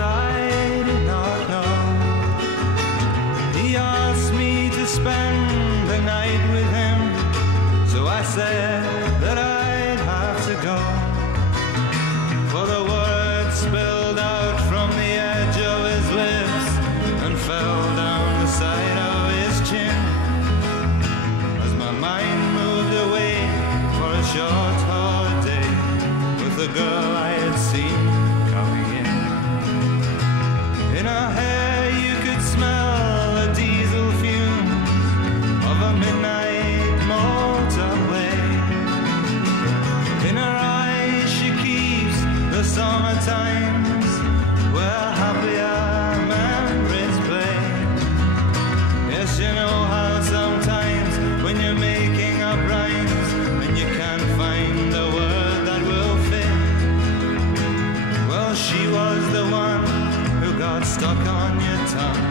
I did not know. He asked me to spend the night with him, so I said that I'd have to go. For the words spilled out from the edge of his lips and fell down the side of his chin, as my mind moved away for a short holiday with the girl I had seen coming in. In her hair you could smell the diesel fumes of a midnight motorway. In her eyes she keeps the summer times where happier memories play. Yes, you know how sometimes when you're making up rhymes and you can't find a word that will fit. Well, she was the one who got stuck on your tongue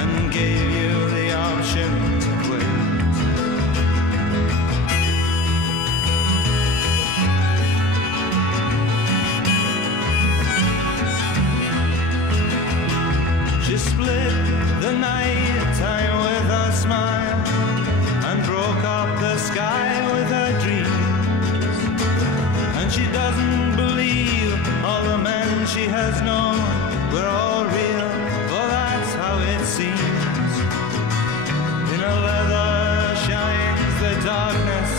and gave you the option to quit. She split the night time with a smile and broke up the sky with her dreams. And she doesn't believe all the men she has known were all real, for that's how it seems. In a leather shines the darkness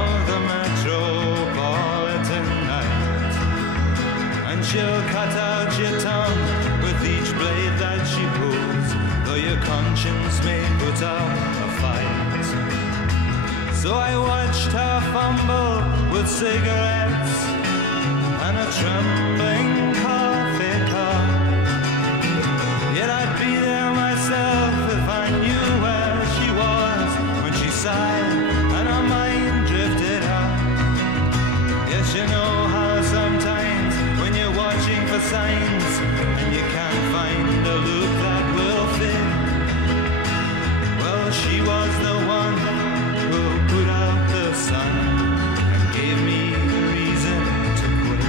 of the metropolitan night, and she'll cut out your tongue with each blade that she pulls, though your conscience may put up a fight. So I watched her fumble with cigarettes and a trembling coffee cup. Yet I'd be there myself if I knew where she was when she sighed and her mind drifted up. Yes, you know how sometimes when you're watching for signs and you can't find a look that will fit. Well, she was the one who put out the sun and gave me a reason to quit.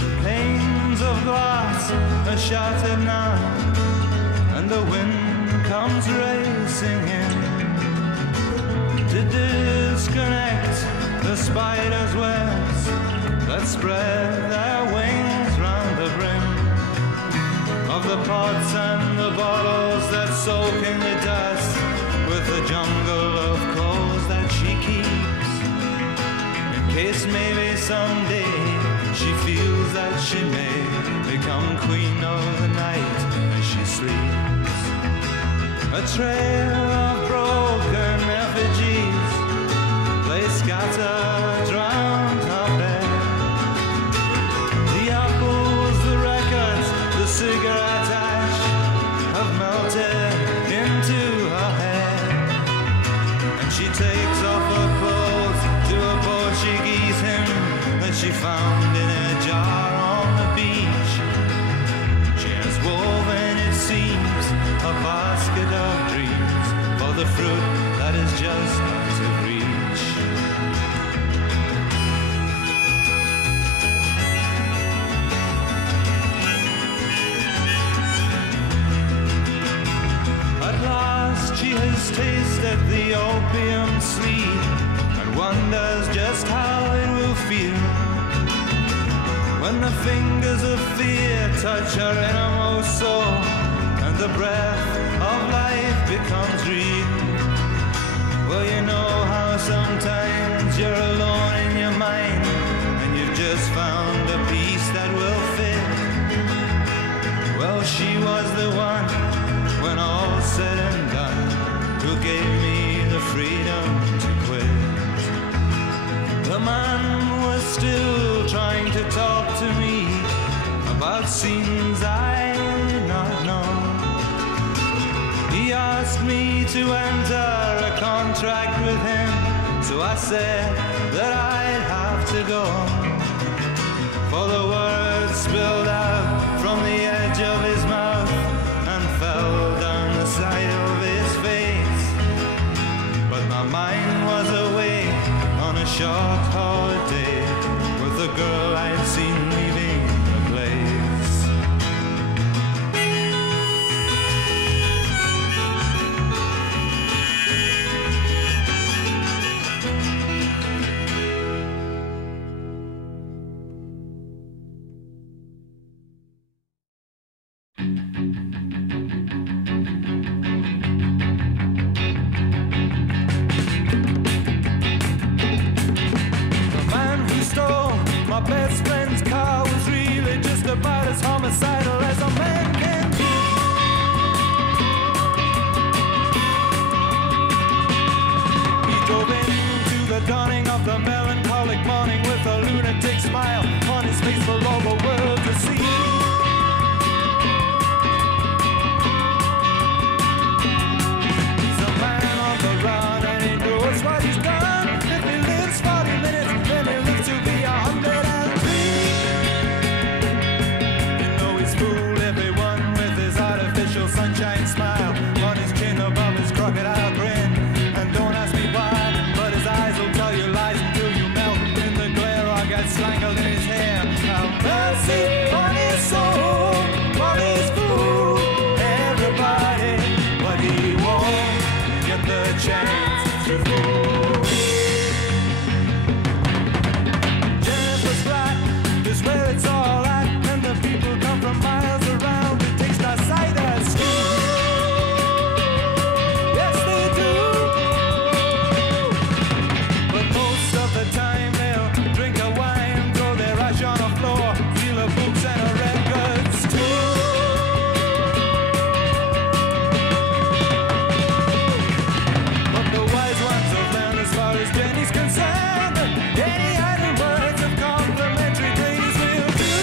The panes of glass are shattered now, and the wind comes racing in to disconnect the spider's webs that spread their wings round the brim of the pots and the bottles that soak in the dust with the jungle of clothes that she keeps, in case maybe someday she feels that she may become queen of the night as she sleeps. A trail of broken effigies lay scattered round her bed. The apples, the records, the cigarette ash have melted into her head, and she takes off her clothes to a Portuguese hymn that she found in a jar on the beach. She has woven, it seems, a basket of dreams for the fruit that is just out of reach. At last she has tasted the opium sleep and wonders just how it will feel when the fingers of fear touch her innermost soul and the breath of life becomes real. Well, you know how sometimes you're alone in your mind and you've just found a piece that will fit. Well, she was the one, when all's said and done, who gave me the freedom to quit. The man was still trying to talk to me about scenes I did not know. He asked me to enter a contract with him, so I said that I'd have to go. For the words spilled out from the edge of his mouth and fell down the side of his face. crocodile grin. And don't ask me why, but his eyes will tell you lies until you melt in the glare or get strangled in his hair. Have mercy on his soul, for he's fooled everybody, but he won't get the chance to fool. Jennifer's flat is where it's all at, and the people come from miles around to taste our cider sweet. Yes, they do. But most of the time they'll drink a wine, throw their ash on the floor, steal her books and her records too. But the wise ones have learned as far as Jenny's concerned that any idle words of complimentary praise will do.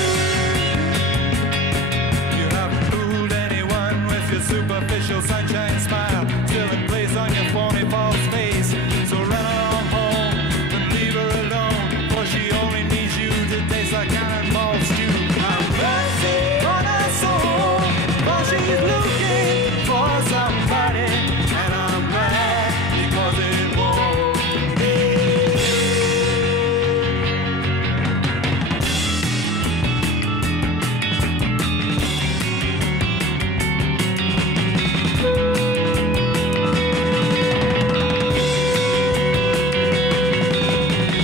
You haven't fooled anyone with your superficial sunshine smile, still in place on your phony false face. So run along home and leave her alone, for she only needs you to taste like cannonball stew. Have mercy on her soul, for she's looking for somebody, and I'm glad because it won't be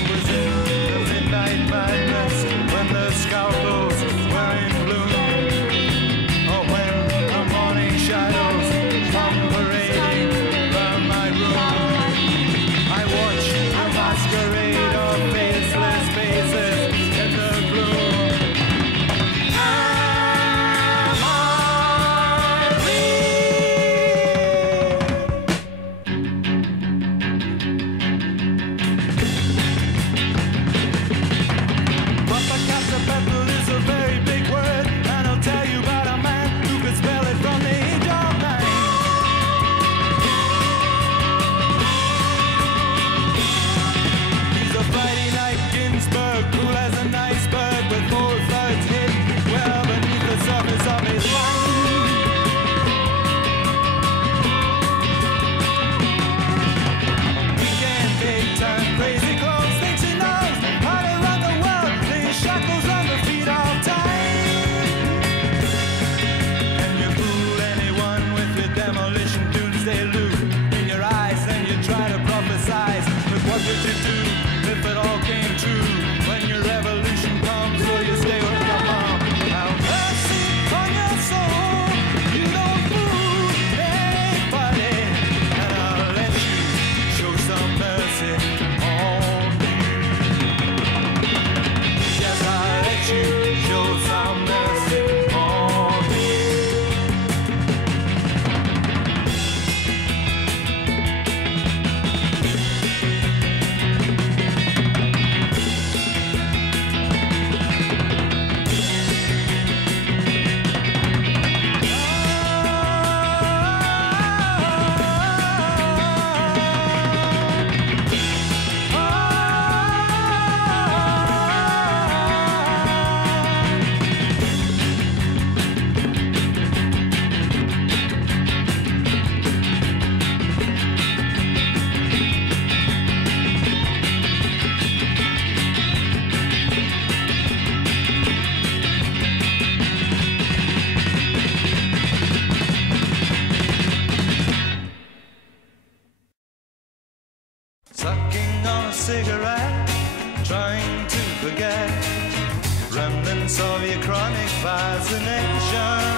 was in the midnight madness when the scowls were in bloom, or when the morning shadows come parading round my room. I watch a masquerade of faceless faces in the gloom. Am I real? Popocatépetl is a very big word, and I'll tell you about a man who could spell it from the age of 9. He's a Friday night Ginsberg, cool as an iceberg, with both sides hidden well beneath the surface of his mind. Weekend, daytime, crazy clothes, thinks he knows how to run the world, lays shackles on the feet of time. And you fool anyone with your demolition doomsday loot in your eyes, and you try to prophesize. But what would you do if it all came true? When your revolution comes, will you stay with your mom? Have mercy on your soul, you don't fool anybody, and I'll let you show some mercy on me. Yes, I'll let you show some mercy on me. Sucking on a cigarette, trying to forget remnants of your chronic fascination,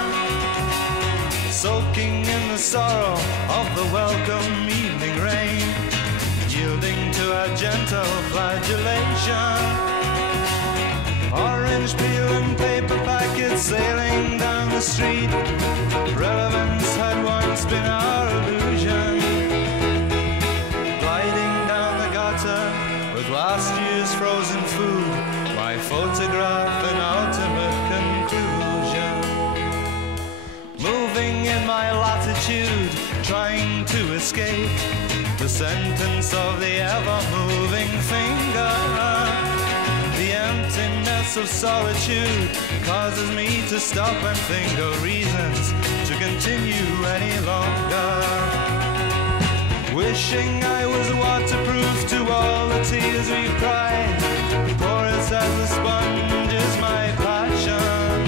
soaking in the sorrow of the welcome evening rain, yielding to a gentle flagellation. Orange peel and paper packets sailing down the street, relevance had once been our illusion, gliding down the gutter with last year's frozen food. Why photograph an ultimate conclusion? Moving in my latitude, trying to escape the sentence of the ever-moving finger. The emptiness of solitude causes me to stop and think of reasons to continue any longer. wishing I was waterproof to all the tears we cried. Porous as a sponge is my passion.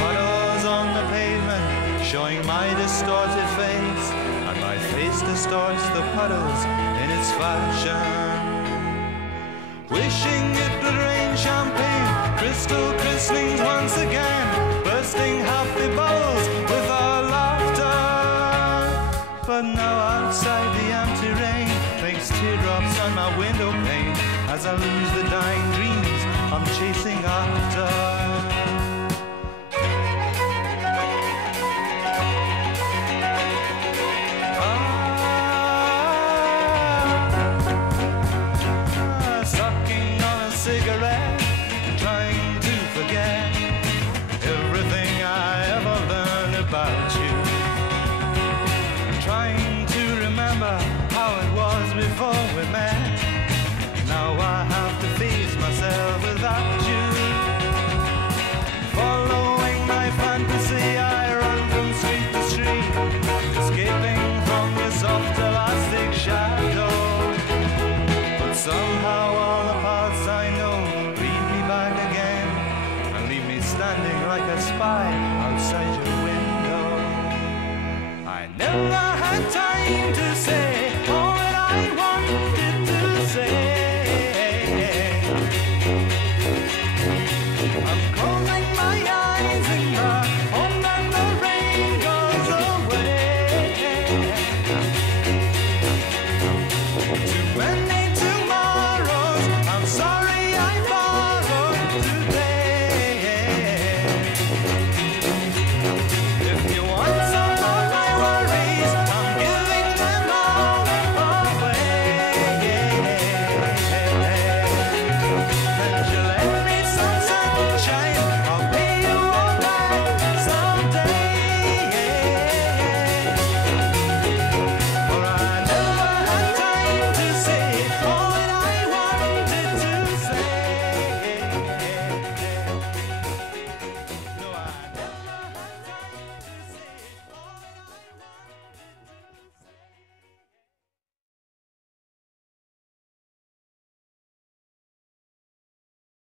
Puddles on the pavement, showing my distorted face, and my face distorts the puddles in its fashion. Wishing it would rain champagne, crystal christenings once again, bursting happy bubbles with our laughter. But now outside the empty rain makes teardrops on my window pane as I lose the dying dreams I'm chasing after. Sucking on a cigarette, trying to forget everything I ever learned about you. Trying to remember how it was before we met. Now I have to face myself without you. Following my fantasy, I run from street to street, escaping from your soft elastic shadow. But somehow all the paths I know lead me back again and leave me standing like a spy outside your window. I never had time to say all that I wanted to say. I'm closing my eyes in the hope that the rain goes away.